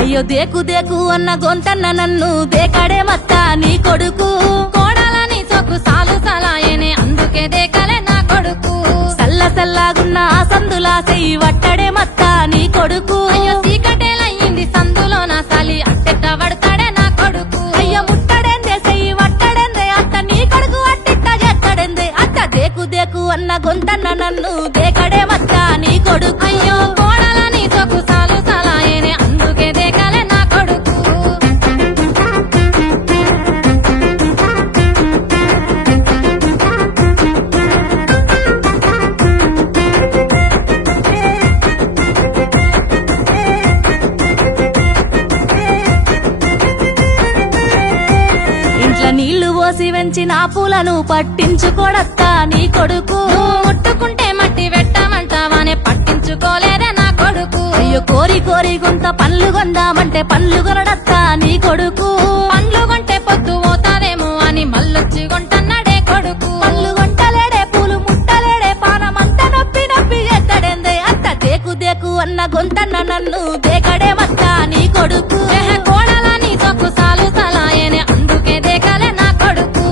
అయ్యో దేకు దేకు అన్న గొంతన్న నన్ను దేకడే మత్త నీ కొడుకు కోడాలని సొక్కు సాలు సలాయనే అందుకే దేకలే నా కొడుకు సల్ల సల్లాగున్న ఆ సందులా చెయ్యి వట్టడే మత్త నీ కొడుకు అయ్యో చీకటేలయ్యింది సందులో నా సలి అట్టెట్ట పడతాడే నా కొడుకు అయ్యో ముట్టడేందే చెయ్యి వట్టడేందే అత్త నీ కొడుకు అట్టిట్ట చేస్తాడేందే అత్త దేకు దేకు అన్న గొంతన్న నన్ను దేకడే మత్త నీ కొడుకు అయ్యో కోడాలని సొక్కు సాలు సలాయనే అందుకే దేకలే నా కొడుకు ఇంట్లో నీళ్లు పోసి వెంచిన పూలను పట్టించుకోడత్తా నీ కొడుకు నువ్వు ముట్టుకుంటే మట్టి పెట్టమంటావానే పట్టించుకోలేదే నా కొడుకు అయ్యో కోరి కోరి గుంత పండ్లు కొందామంటే పండ్లు కొనడత్తా నీ కొడుకు పండ్లు కొంటే పొద్దు పోతాదేమో అని మళ్ళొచ్చి కొంటన్నాడే కొడుకు పళ్ళు కొంటలేడే పూలు ముట్టలేడే పానమంతా నొప్పి నొప్పి చేస్తాడేందే అత్త దేకు దేకు అన్న గొంతన్న నన్ను దేకడే మత్త నీ కొడుకు కోడాలని సొక్కు సాలు సలాయనే అందుకే దేకలే నా కొడుకు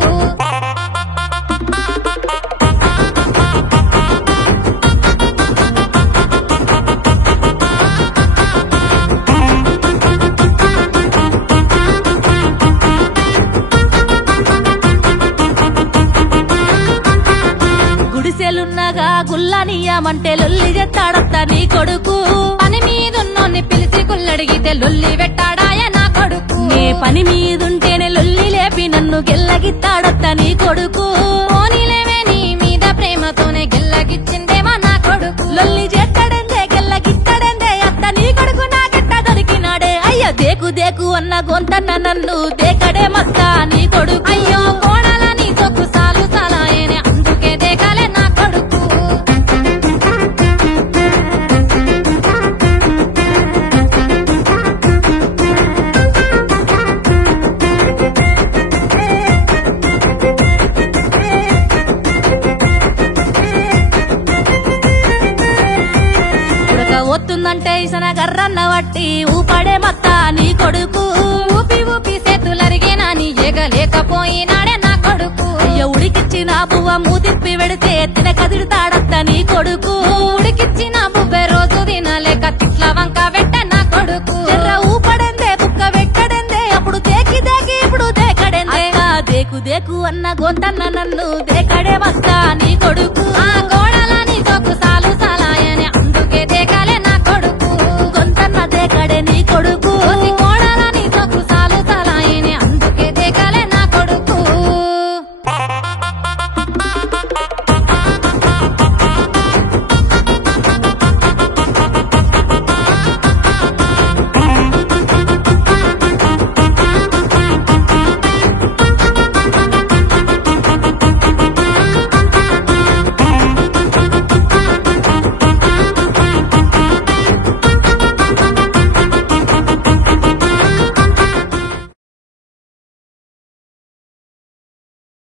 గుడిసెలున్నగా గుల్లనియమంటే లొల్లి చేస్తాడత్తా నీ కొడుకు పని మీదున్నోన్ని పిలిచి గుల్లడిగితే లొల్లి పెట్టాడాయ నా కొడుకు నే పని మీదుంటేనే లొల్లి లేపి నన్ను గెల్లగిత్తాడత్తా నీ కొడుకు పోనీలేవే నీ మీద ప్రేమతోనే గెల్లగిచ్చిందేమో నా కొడుకు లొల్లి చేస్తాడేందే గెల్లగిత్తాడేందే అత్త నీ కొడుకు నాకెట్ట దొరికినాడే అయ్యో దేకు దేకు అన్న గొంతన్న నన్ను దేకడే మత్త నీ కొడుకు అయ్యో కోడాలని సొక్కు సాలు సలాయనే అందుకే దేకలే నా కొడుకు ఉడక వస్తుందంటే ఇసన గర్రన్న వట్టి ఊపడే మత్త నీ కొడుకు ఊపి ఊపి చేతులరిగేనా నీ ఎగలేకపోయినాడే నా కొడుకు అయ్యో ఉడికిచ్చిన పువ్వ మూతిప్పి వెడితే తిన కదిరితాడత్త నీ కొడుకు ఉడికిచ్చిన బువ్వె రోజు తినలేక తిట్ల వంక వెట్ట నా కొడుకు ఎర్ర ఊపడెందే బుక్క వెట్టడెందే అప్పుడు దేకి దేకి ఇప్పుడు దేకడెందే దేకు దేకు అన్న గొంతన్న నన్ను